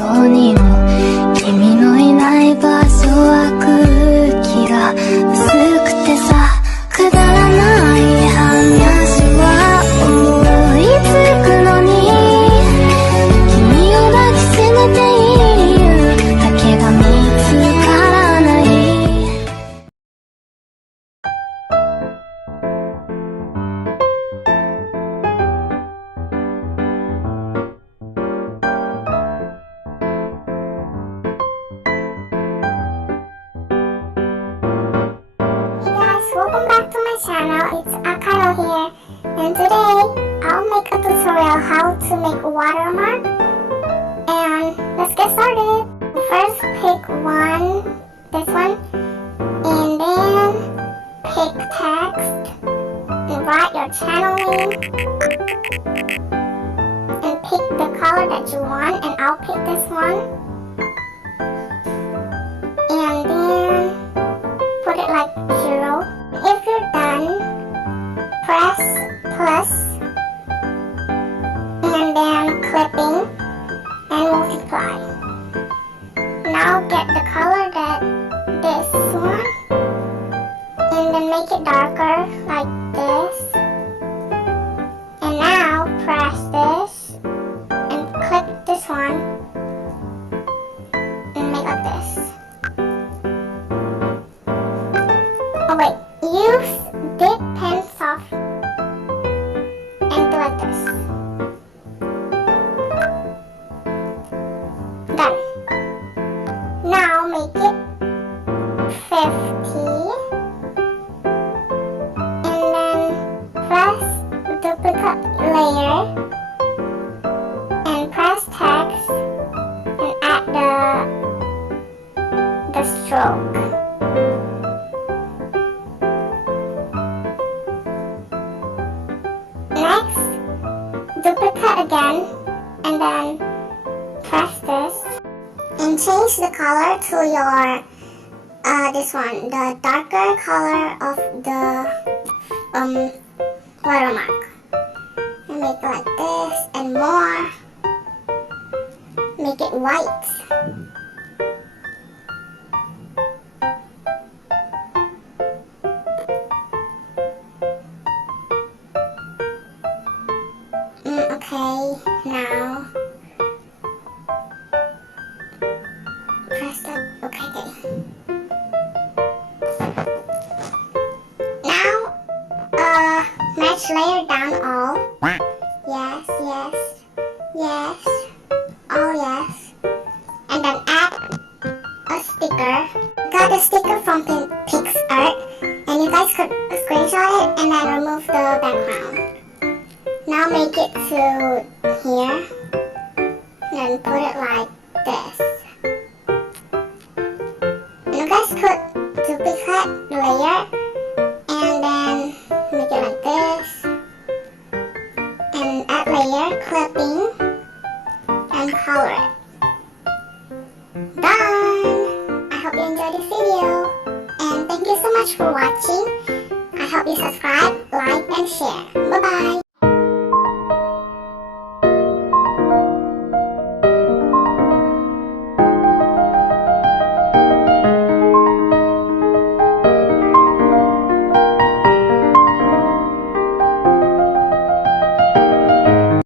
どにも君のいない場所は空気が薄くてさ、くだらない話は思いつくのに、君を抱きしめていい理由だけが見つからない。Welcome back to my channel, it's Akano here, and today I'll make a tutorial how to make a watermark, and let's get started. First pick this one, and then pick text, and write your channel name, and pick the color that you want, and I'll pick this one, and then put it like 0. If you're done, press plus and then clipping and multiply. Now get the color that this one and then make it darker like this. And now press this and clip this one and make like this. Oh wait. Use dip pen soft and do like this. Done. Now make it 50 and then press duplicate layer and press text and add the stroke. Next, duplicate again and then press this and change the color to your this one, the darker color of the watermark, and make it like this and more, make it white. Okay, now press that. Okay, good. Now, match layer down all. Yes, yes, yes, all yes. And then add a sticker. Got a sticker from PicsArt, and you guys could screenshot it and then remove the background. Now make it to here, then put it like this. You guys could duplicate the layer, and then make it like this, and add layer, clipping, and color it. Done! I hope you enjoyed this video, and thank you so much for watching. I hope you subscribe, like, and share. Bye-bye!